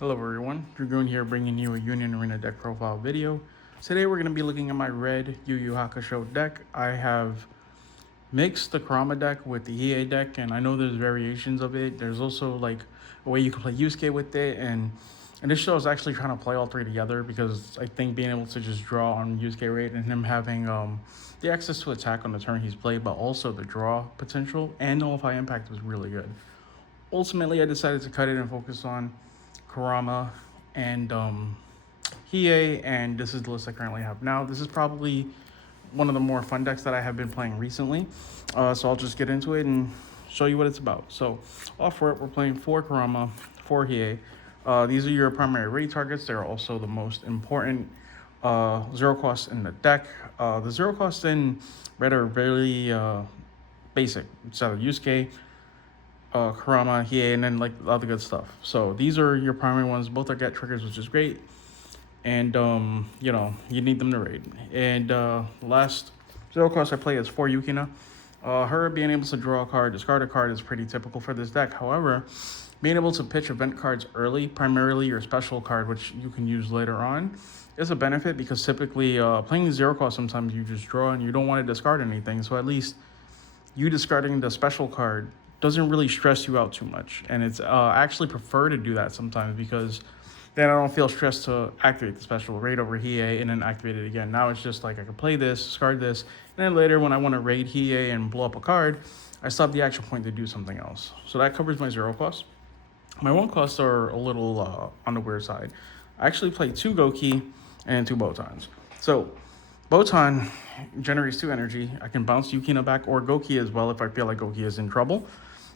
Hello everyone, Dragoon here bringing you a Union Arena deck profile video. Today we're going to be looking at my red YuYu Hakusho deck. I have mixed the Kurama deck with the Hiei deck, and I know there's variations of it. There's also like a way you can play Yusuke with it, and initially I was actually trying to play all three together because I think being able to just draw on Yusuke rate and him having the access to attack on the turn he's played, but also the draw potential and nullify impact was really good. Ultimately, I decided to cut it and focus on Kurama and Hiei, and this is the list I currently have now. This is probably one of the more fun decks that I have been playing recently, so I'll just get into it and show you what it's about. So off for it, we're playing 4 Kurama, 4 Hiei. These are your primary raid targets. They're also the most important zero costs in the deck. The zero costs in red are very basic. It's either Yusuke, Kurama, Hiei, and then like all the good stuff. So these are your primary ones. Both are get triggers, which is great. And you need them to raid. And last zero cost I play is for Yukina. Her being able to draw a card, discard a card is pretty typical for this deck. However, being able to pitch event cards early, primarily your special card, which you can use later on, is a benefit because typically playing zero cost, sometimes you just draw and you don't want to discard anything. So at least you discarding the special card doesn't really stress you out too much. And it's I actually prefer to do that sometimes because then I don't feel stressed to activate the special raid over Hiei and then activate it again. Now it's just like I can play this, discard this, and then later when I want to raid Hiei and blow up a card, I still have the action point to do something else. So that covers my zero costs. My one costs are a little on the weird side. I actually play 2 Goki and 2 Botans. So Botan generates 2 energy. I can bounce Yukina back or Goki as well if I feel like Goki is in trouble.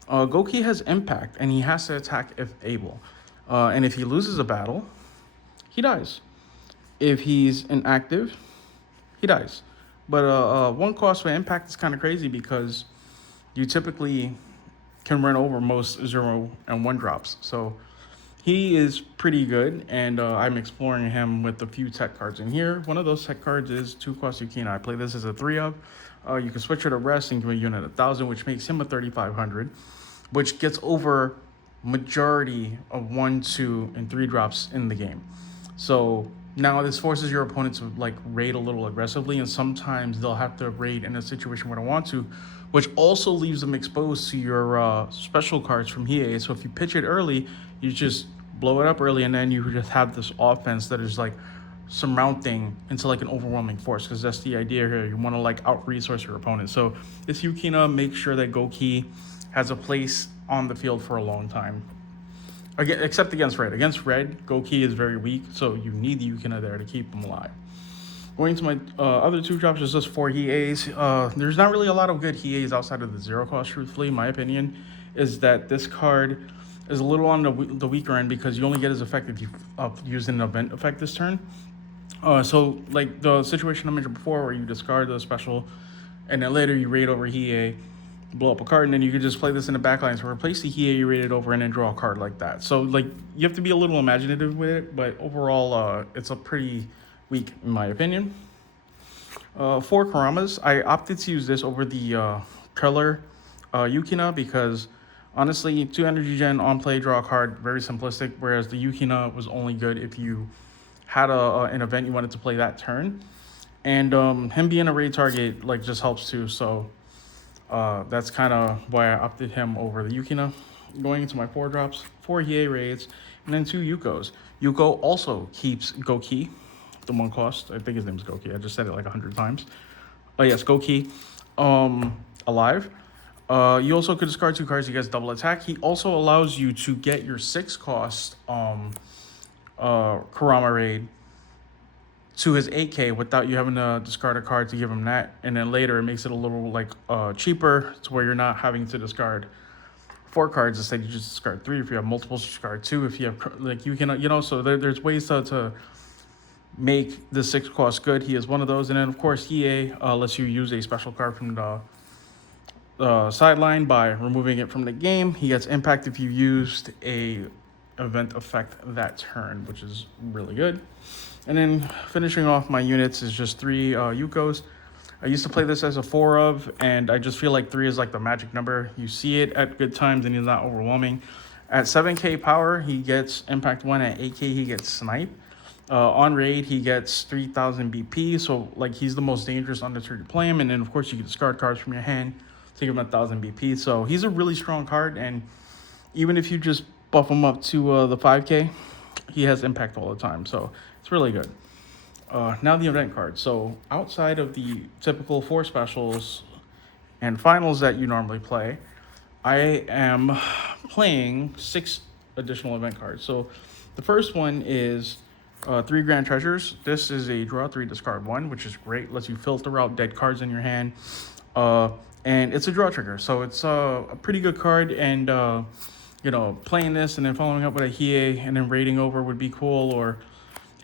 Goki has impact and he has to attack if able. And if he loses a battle, he dies. If he's inactive, he dies. But one cost for impact is kind of crazy because you typically can run over most 0 and 1 drops. So he is pretty good, and I'm exploring him with a few tech cards in here. One of those tech cards is 2 cost Yukina. I play this as a 3 of. You can switch her to rest and give a unit 1,000, which makes him a 3,500, which gets over majority of 1, 2, and 3 drops in the game. So now this forces your opponent to like raid a little aggressively, and sometimes they'll have to raid in a situation where they want to, which also leaves them exposed to your special cards from Hiei. So if you pitch it early, you just blow it up early, and then you just have this offense that is like surmounting into like an overwhelming force, because that's the idea here. You want to like out-resource your opponent. So this Yukina makes sure that Goki has a place on the field for a long time. Again, except against red. Against red, Goki is very weak, so you need the Yukina there to keep him alive. Going to my other 2 drops is just 4 Hieis. There's not really a lot of good Hieis outside of the zero cost, truthfully. My opinion is that this card is a little on the weaker end because you only get his effect if you use an event effect this turn. So like the situation I mentioned before where you discard the special and then later you raid over Hiei, blow up a card, and then you can just play this in the backline. So replace the Hiei you raided over and then draw a card like that. So like you have to be a little imaginative with it, but overall it's a pretty weak in my opinion. 4 Kuramas. I opted to use this over the Preller Yukina because honestly 2 energy gen on play, draw a card, very simplistic, whereas the Yukina was only good if you had an event you wanted to play that turn. And him being a raid target like just helps too. So that's kind of why I opted him over the Yukina. Going into my 4 drops, 4 Hiei raids, and then 2 Yukos. Yuko also keeps Goki, the 1 cost. I think his name is Goki. I just said it like 100 times. Oh yes, Goki, alive. You also could discard 2 cards. He gets double attack. He also allows you to get your 6 cost Kurama raid to his 8K without you having to discard a card to give him that. And then later it makes it a little like cheaper to where you're not having to discard 4 cards. Instead you just discard 3. If you have multiples, discard 2. If you have like you can, so there's ways to make the 6 cost good. He is one of those. And then of course Hiei lets you use a special card from the sideline by removing it from the game. He gets impact if you used a event effect that turn, which is really good. And then finishing off my units is just 3 Yukos. I used to play this as a 4 of, and I just feel like 3 is like the magic number. You see it at good times and it's not overwhelming. At 7k power, he gets Impact 1. At 8k, he gets Snipe. On raid, he gets 3000 BP, so like he's the most dangerous undeterred to play him. And then of course you can discard cards from your hand to give him 1000 BP. So he's a really strong card, and even if you just buff him up to the 5k, he has impact all the time. So it's really good. Now the event card. So outside of the typical 4 specials and finals that you normally play, I am playing 6 additional event cards. So the first one is 3 Grand Treasures. This is a draw 3, discard 1, which is great. Lets you filter out dead cards in your hand. And it's a draw trigger. So it's a pretty good card. And, you know, playing this and then following up with a Hiei and then raiding over would be cool. Or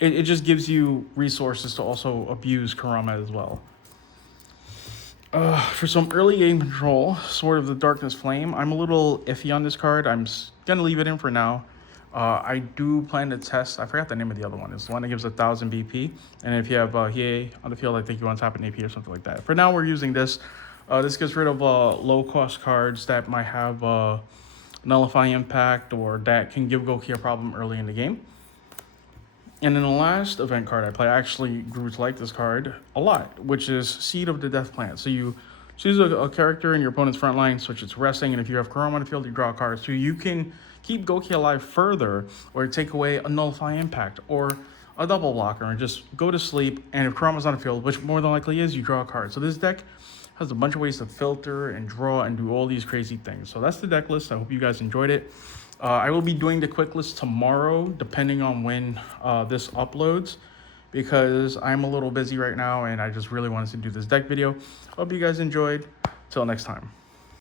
it just gives you resources to also abuse Kurama as well. For some early game control, Sword of the Darkness Flame. I'm a little iffy on this card. I'm going to leave it in for now. I do plan to test, I forgot the name of the other one. It's the one that gives 1000 BP. And if you have Hiei on the field, I think you want to tap an AP or something like that. For now, we're using this. This gets rid of low-cost cards that might have Nullify Impact or that can give Goki a problem early in the game. And then the last event card I play, I actually grew to like this card a lot, which is Seed of the Death Plant. So you choose a character in your opponent's front line, switch its resting, and if you have Kurama on the field, you draw a card. So you can keep Goki alive further, or take away a Nullify Impact, or a double blocker, and just go to sleep. And if Kurama's on the field, which more than likely is, you draw a card. So this deck has a bunch of ways to filter and draw and do all these crazy things. So that's the deck list. I hope you guys enjoyed it. I will be doing the quick list tomorrow, depending on when this uploads, because I'm a little busy right now and I just really wanted to do this deck video. Hope you guys enjoyed. Till next time.